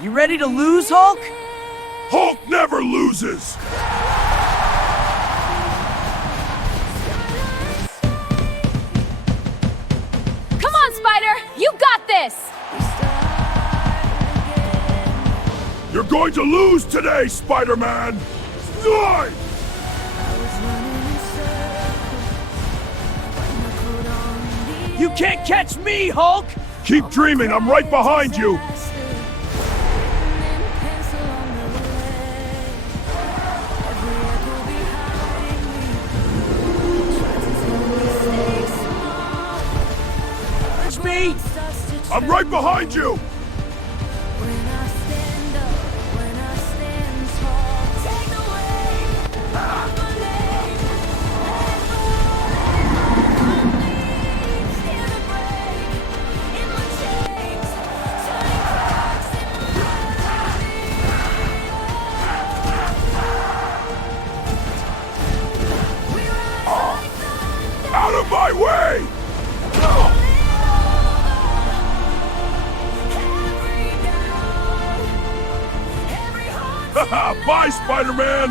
You ready to lose, Hulk? Hulk never loses! Come on, Spider! You got this! You're going to lose today, Spider-Man! Die! You can't catch me, Hulk! Keep dreaming, I'm right behind you! Catch me! I'm right behind you! Out of my way! Bye, Spider-Man!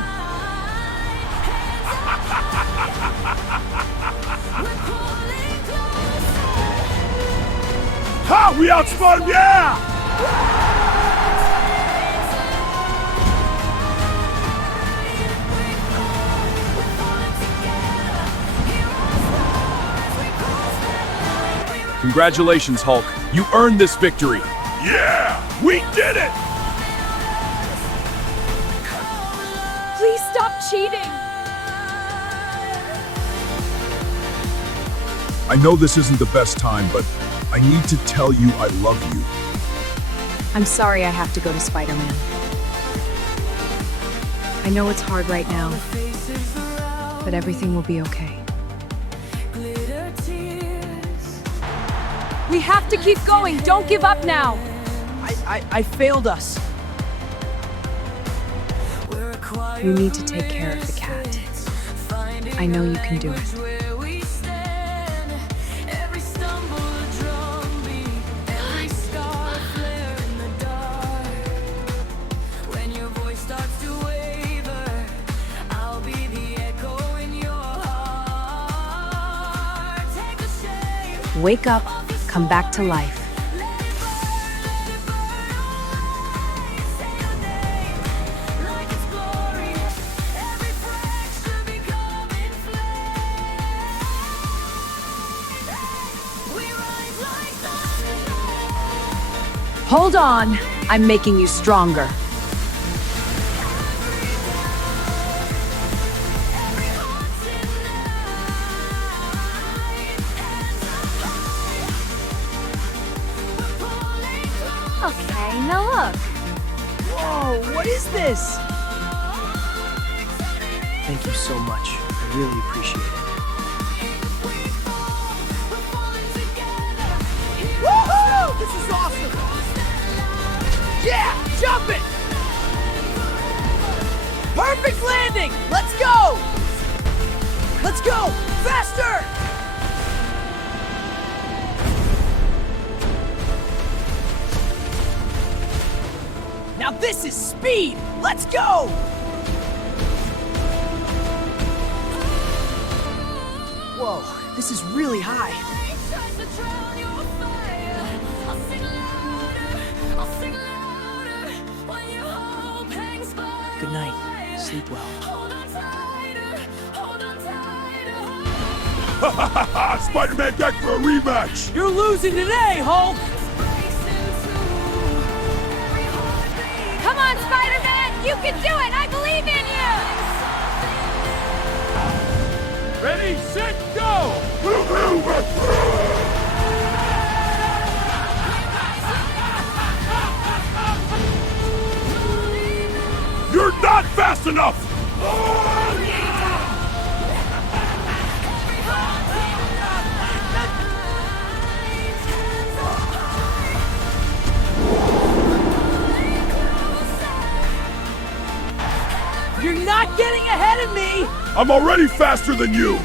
Ha! We outsmart him, yeah! Congratulations, Hulk. You earned this victory. Yeah! We did it! Please stop cheating! I know this isn't the best time, but I need to tell you I love you. I'm sorry I have to go to Spider-Man. I know it's hard right now, but everything will be okay. We have to keep going! Don't give up now! I failed us. You need to take care of the cat. I know you can do it. Wake up, come back to life. Hold on, I'm making you stronger. Okay, now look. Whoa, what is this? Thank you so much. I really appreciate it. Woohoo! This is awesome! Yeah! Jump it! Perfect landing! Let's go! Let's go! Faster! Now this is speed! Let's go! Whoa, this is really high. Good night. Sleep well. Spider-Man back for a rematch! You're losing today, Hulk! Come on, Spider-Man! You can do it! I believe in you! Ready, set, go! You're not fast enough! You're not getting ahead of me! I'm already faster than you!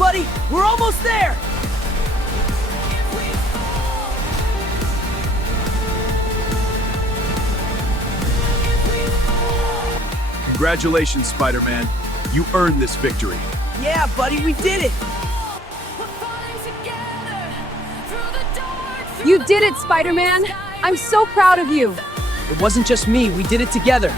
buddy. We're almost there. Congratulations, Spider-Man. You earned this victory. Yeah, buddy, we did it. You did it, Spider-Man! I'm so proud of you! It wasn't just me. We did it together.